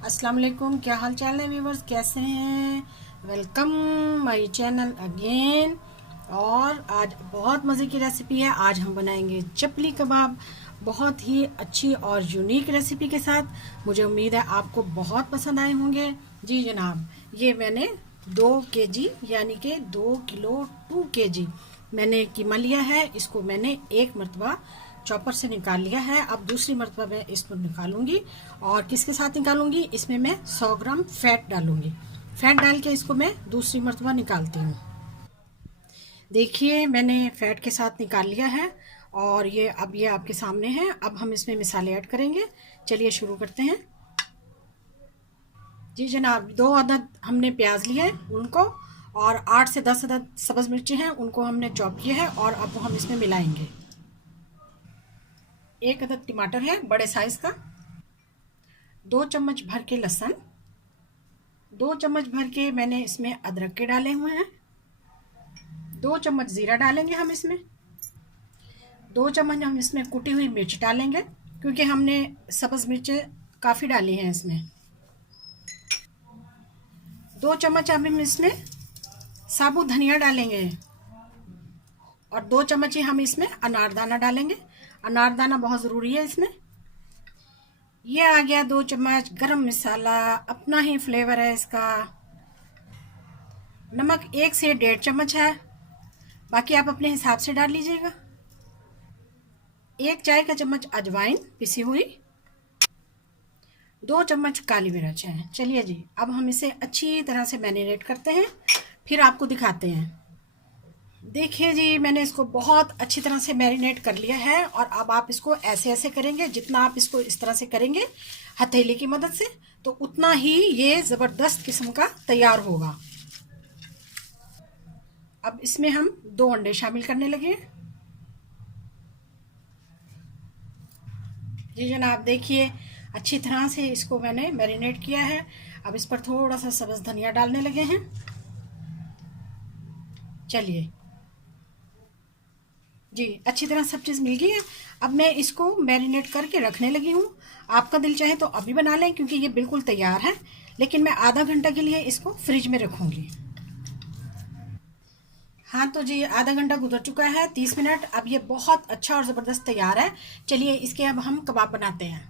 अस्सलाम वालेकुम, क्या हाल चाल है व्यूवर्स, कैसे हैं। Welcome my channel again. और आज बहुत मज़े की रेसिपी है। आज हम बनाएंगे चपली कबाब, बहुत ही अच्छी और यूनिक रेसिपी के साथ। मुझे उम्मीद है आपको बहुत पसंद आए होंगे। जी जनाब, ये मैंने 2 kg यानी कि 2 किलो 2 kg मैंने कीमा लिया है। इसको मैंने एक मरतबा चॉपर से निकाल लिया है। अब दूसरी मरतबा मैं इसको निकालूंगी। और किसके साथ निकालूंगी, इसमें मैं 100 ग्राम फैट डालूंगी। फैट डाल के इसको मैं दूसरी मरतबा निकालती हूँ। देखिए, मैंने फैट के साथ निकाल लिया है और ये आपके सामने है। अब हम इसमें मसाले ऐड करेंगे। चलिए शुरू करते हैं। जी जनाब, 2 अदद हमने प्याज लिए हैं उनको, और 8 से 10 अदद सब्ज़ मिर्ची हैं, उनको हमने चॉप किया है और अब वो हम इसमें मिलाएंगे। 1 अदद टमाटर है बड़े साइज का। 2 चम्मच भर के लहसुन। 2 चम्मच भर के मैंने इसमें अदरक के डाले हुए हैं। 2 चम्मच ज़ीरा डालेंगे हम इसमें। 2 चम्मच हम इसमें कुटी हुई मिर्च डालेंगे, क्योंकि हमने सब्ज़ मिर्चें काफ़ी डाली हैं इसमें। 2 चम्मच अब हम इसमें साबुत धनिया डालेंगे, और 2 चम्मच ही हम इसमें अनारदाना डालेंगे। अनारदाना बहुत ज़रूरी है इसमें। ये आ गया 2 चम्मच गरम मसाला, अपना ही फ्लेवर है इसका। नमक 1 से 1.5 चम्मच है, बाकी आप अपने हिसाब से डाल लीजिएगा। 1 चाय का चम्मच अजवाइन पिसी हुई। 2 चम्मच काली मिर्च है। चलिए जी, अब हम इसे अच्छी तरह से मैरिनेट करते हैं, फिर आपको दिखाते हैं। देखिए जी, मैंने इसको बहुत अच्छी तरह से मैरिनेट कर लिया है। और अब आप इसको ऐसे ऐसे करेंगे, जितना आप इसको इस तरह से करेंगे हथेली की मदद से, तो उतना ही ये ज़बरदस्त किस्म का तैयार होगा। अब इसमें हम 2 अंडे शामिल करने लगे। जी जनाब, देखिए अच्छी तरह से इसको मैंने मैरिनेट किया है। अब इस पर थोड़ा सा सब्ज़ धनिया डालने लगे हैं। चलिए जी, अच्छी तरह सब चीज़ मिल गई है। अब मैं इसको मैरिनेट करके रखने लगी हूँ। आपका दिल चाहे तो अभी बना लें, क्योंकि ये बिल्कुल तैयार है, लेकिन मैं आधा घंटा के लिए इसको फ्रिज में रखूँगी। हाँ तो जी, आधा घंटा गुजर चुका है, 30 मिनट। अब ये बहुत अच्छा और ज़बरदस्त तैयार है। चलिए इसके अब हम कबाब बनाते हैं।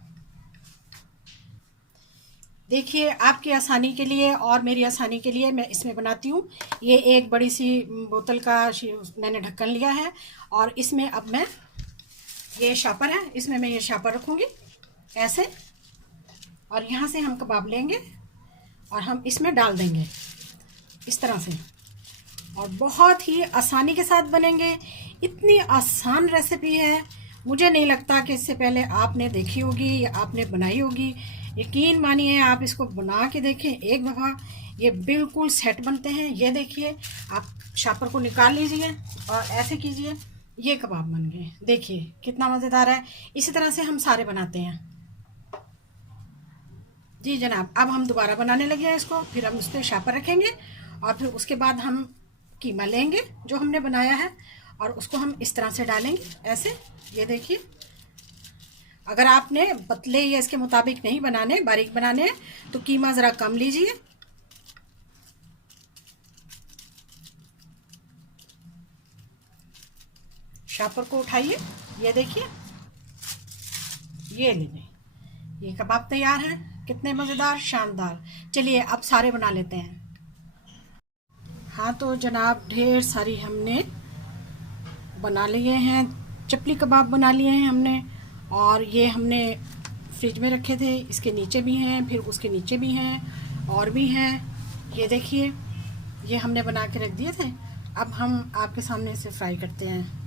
देखिए, आपकी आसानी के लिए और मेरी आसानी के लिए मैं इसमें बनाती हूँ। ये एक बड़ी सी बोतल का मैंने ढक्कन लिया है, और इसमें अब मैं, ये शापर है, इसमें मैं ये शापर रखूँगी ऐसे, और यहाँ से हम कबाब लेंगे और हम इसमें डाल देंगे इस तरह से, और बहुत ही आसानी के साथ बनेंगे। इतनी आसान रेसिपी है, मुझे नहीं लगता कि इससे पहले आपने देखी होगी या आपने बनाई होगी। यकीन मानिए, आप इसको बना के देखें एक दफ़ा, ये बिल्कुल सेट बनते हैं। ये देखिए, आप शापर को निकाल लीजिए और ऐसे कीजिए, ये कबाब बन गए। देखिए कितना मज़ेदार है। इसी तरह से हम सारे बनाते हैं। जी जनाब, अब हम दोबारा बनाने लगे हैं इसको। फिर हम उस पर शापर रखेंगे, और फिर उसके बाद हम कीमा लेंगे जो हमने बनाया है, और उसको हम इस तरह से डालेंगे ऐसे। ये देखिए, अगर आपने पतले या इसके मुताबिक नहीं बनाने, बारीक बनाने हैं, तो कीमा ज़रा कम लीजिए। शापर को उठाइए, ये देखिए, ये लीजिए, ये कबाब तैयार है। कितने मज़ेदार, शानदार। चलिए अब सारे बना लेते हैं। हाँ तो जनाब, ढेर सारी हमने बना लिए हैं। चपली कबाब बना लिए हैं हमने, और ये हमने फ्रिज में रखे थे। इसके नीचे भी हैं, फिर उसके नीचे भी हैं, और भी हैं। ये देखिए, ये हमने बना के रख दिए थे। अब हम आपके सामने इसे फ्राई करते हैं।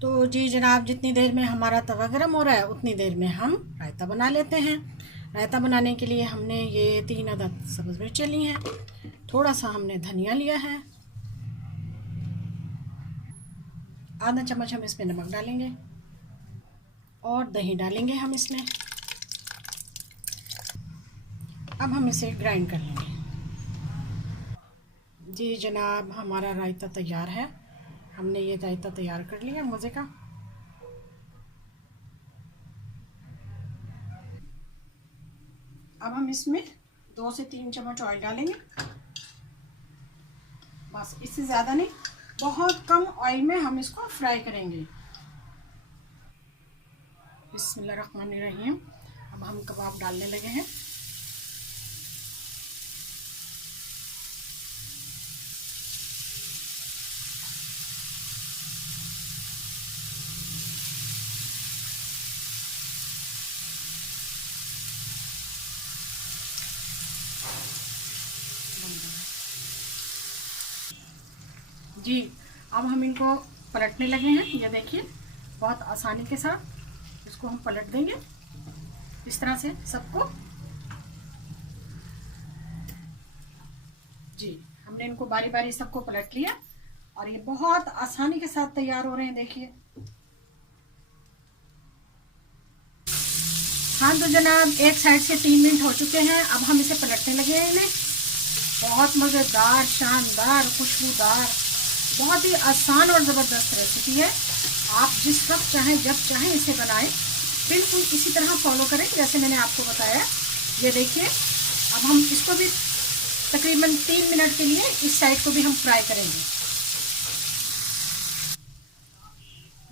तो जी जनाब, जितनी देर में हमारा तवा गरम हो रहा है, उतनी देर में हम रायता बना लेते हैं। रायता बनाने के लिए हमने ये 3 अदद सब्ज़ मिर्चें ली हैं, थोड़ा सा हमने धनिया लिया है, आधा चम्मच हम इसमें नमक डालेंगे, और दही डालेंगे हम इसमें। अब हम इसे ग्राइंड कर लेंगे। जी जनाब, हमारा रायता तैयार है। हमने ये रायता तैयार कर लिया मज़े का। अब हम इसमें 2 से 3 चम्मच ऑयल डालेंगे, बस, इससे ज़्यादा नहीं, बहुत कम ऑयल में हम इसको फ्राई करेंगे। बिस्मिल्लाहिर्रहमानिर्रहीम। अब हम कबाब डालने लगे हैं। जी, अब हम इनको पलटने लगे हैं। ये देखिए, बहुत आसानी के साथ इसको हम पलट देंगे, इस तरह से सबको। जी, हमने इनको बारी बारी सबको पलट लिया और ये बहुत आसानी के साथ तैयार हो रहे हैं, देखिए। हाँ तो जनाब, एक साइड से 3 मिनट हो चुके हैं। अब हम इसे पलटने लगे हैं इन्हें। बहुत मज़ेदार, शानदार, खुशबूदार, बहुत ही आसान और ज़बरदस्त रेसिपी है। आप जिस वक्त चाहें, जब चाहें इसे बनाएं। बिल्कुल इसी तरह फॉलो करें जैसे मैंने आपको बताया। ये देखिए, अब हम इसको भी तकरीबन 3 मिनट के लिए इस साइड को भी हम फ्राई करेंगे।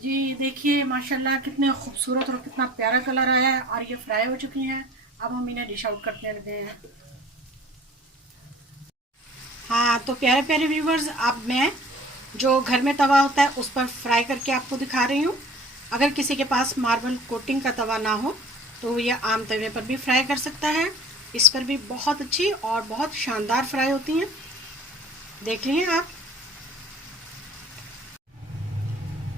जी देखिए, माशाल्लाह कितने खूबसूरत और कितना प्यारा कलर आया है और ये फ्राई हो चुकी हैं। अब हम इन्हें डिश आउट करने लगे हैं। हाँ तो प्यारे प्यारे व्यूवर्स, अब मैं जो घर में तवा होता है उस पर फ्राई करके आपको दिखा रही हूँ। अगर किसी के पास मार्बल कोटिंग का तवा ना हो तो ये आम तवे पर भी फ्राई कर सकता है। इस पर भी बहुत अच्छी और बहुत शानदार फ्राई होती हैं, देख लीजिए आप।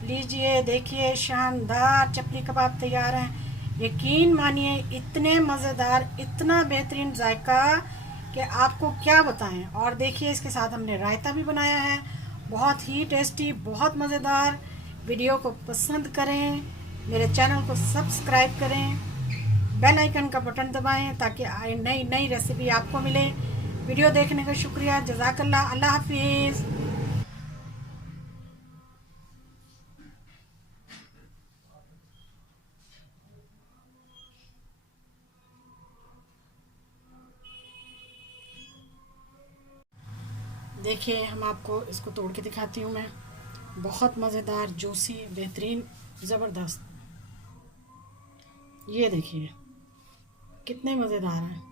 लीजिए देखिए, शानदार चपली कबाब तैयार हैं। यकीन मानिए, इतने मज़ेदार, इतना बेहतरीन जायका कि आपको क्या बताएं। और देखिए, इसके साथ हमने रायता भी बनाया है, बहुत ही टेस्टी, बहुत मज़ेदार। वीडियो को पसंद करें, मेरे चैनल को सब्सक्राइब करें, बेल आइकन का बटन दबाएं ताकि नई नई रेसिपी आपको मिले। वीडियो देखने का शुक्रिया, जज़ाकल्लाह, अल्लाह हाफिज़। देखिए, हम आपको इसको तोड़ के दिखाती हूँ मैं। बहुत मज़ेदार, जूसी, बेहतरीन, ज़बरदस्त। ये देखिए कितने मज़ेदार हैं।